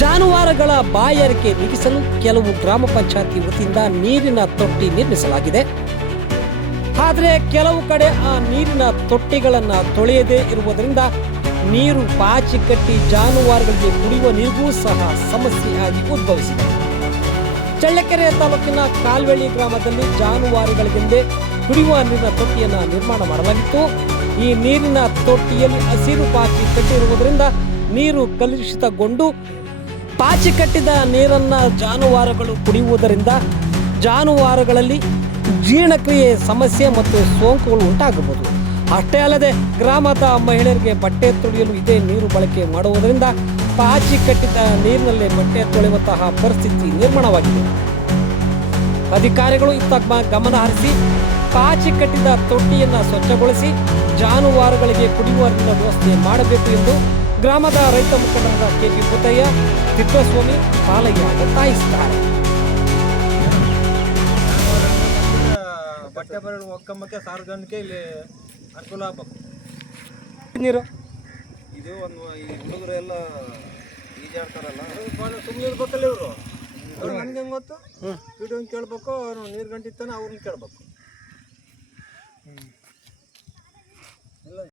ಜಾನುವಾರುಗಳ ಬಾಯಾರಿಕೆ ನೀಗಿಸಲು ಕೆಲವು ಗ್ರಾಮ ಪಂಚಾಯತಿ ವತಿಯಿಂದ ನೀರಿನ ತೊಟ್ಟಿ ನಿರ್ಮಿಸಲಾಗಿದೆ. ಆದರೆ ಕೆಲವು ಕಡೆ ಆ ನೀರಿನ ತೊಟ್ಟಿಗಳನ್ನು ತೊಳೆಯದೇ ಇರುವುದರಿಂದ ನೀರು ಪಾಚಿ ಕಟ್ಟಿ ಜಾನುವಾರುಗಳಿಗೆ ಕುಡಿಯುವ ನೀರಿಗೂ ಸಹ ಸಮಸ್ಯೆಯಾಗಿ ಉದ್ಭವಿಸಿದೆ. ಚಳ್ಳಕೆರೆ ತಾಲೂಕಿನ ಕಾಲ್ವೆಳ್ಳಿ ಗ್ರಾಮದಲ್ಲಿ ಜಾನುವಾರುಗಳಿಗೆಂದೇ ಕುಡಿಯುವ ನೀರಿನ ತೊಟ್ಟಿಯನ್ನು ನಿರ್ಮಾಣ ಮಾಡಲಾಗಿತ್ತು. ಈ ನೀರಿನ ತೊಟ್ಟಿಯಲ್ಲಿ ಹಸಿರು ಪಾಚಿ ಕಟ್ಟಿರುವುದರಿಂದ ನೀರು ಕಲುಷಿತಗೊಂಡು ಪಾಚಿ ಕಟ್ಟಿದ ನೀರನ್ನು ಜಾನುವಾರುಗಳು ಕುಡಿಯುವುದರಿಂದ ಜಾನುವಾರುಗಳಲ್ಲಿ ಜೀರ್ಣಕ್ರಿಯೆ ಸಮಸ್ಯೆ ಮತ್ತು ಸೋಂಕುಗಳು ಉಂಟಾಗಬಹುದು. ಅಷ್ಟೇ ಅಲ್ಲದೆ ಗ್ರಾಮದ ಮಹಿಳೆಯರಿಗೆ ಬಟ್ಟೆ ತೊಳೆಯಲು ಇದೇ ನೀರು ಬಳಕೆ ಮಾಡುವುದರಿಂದ ಪಾಚಿ ಕಟ್ಟಿದ ನೀರಿನಲ್ಲೇ ಬಟ್ಟೆ ತೊಳೆಯುವಂತಹ ಪರಿಸ್ಥಿತಿ ನಿರ್ಮಾಣವಾಗಿದೆ. ಅಧಿಕಾರಿಗಳು ಇತ್ತ ಗಮನ ಹರಿಸಿ ಪಾಚಿ ಕಟ್ಟಿದ ತೊಟ್ಟಿಯನ್ನು ಸ್ವಚ್ಛಗೊಳಿಸಿ ಜಾನುವಾರುಗಳಿಗೆ ಕುಡಿಯುವ ನೀರಿನ ವ್ಯವಸ್ಥೆ ಮಾಡಬೇಕು ಎಂದು ಗ್ರಾಮದ ರೈತ ಮುಖಂಡರಾದ ಕೆಪಿ ಪುತ್ತಯ್ಯ, ತಿಪ್ಪೇಸ್ವಾಮಿ, ಪಾಲಯ್ಯ ಒತ್ತಾಯಿಸಿದ್ದಾರೆ. ಬಟ್ಟೆ ಬರಲು ಒಕ್ಕಂಬಕ್ಕೆ ಸಾರ್ವಜನಿಕ ಇಲ್ಲಿ ಅನುಕೂಲ ಆಗಬೇಕು. ನೀರು ಇದು ಒಂದು ಈ ಹುಡುಗರು ಎಲ್ಲ ಈಜಾಡ್ತಾರಲ್ಲ, ಸುಮ್ಮನೆ ಇರ್ಬೇಕಲ್ಲ ಇವರು. ನನಗೆ ಹೆಂಗೆ ಗೊತ್ತು, ವಿಡಿಯೋ ಕೇಳಬೇಕು, ನೀರು ಗಂಟಿತ್ತಾನೆ ಅವ್ರನ್ನ ಕೇಳಬೇಕು.